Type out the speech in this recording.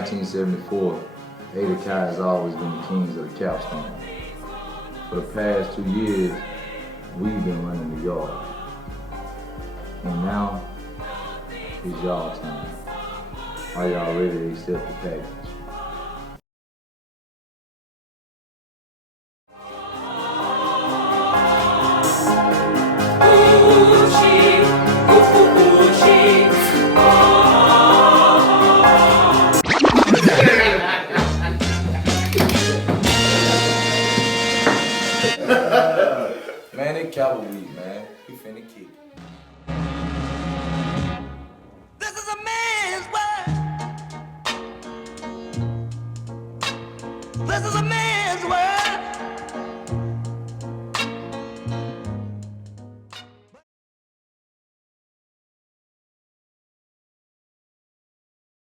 1974, Ada Kai has always been the kings of the capstone. For the past 2 years, we've been running the yard. And now, it's y'all time. Are y'all ready to accept the package? Man, it Kappa week, man. We finna kick.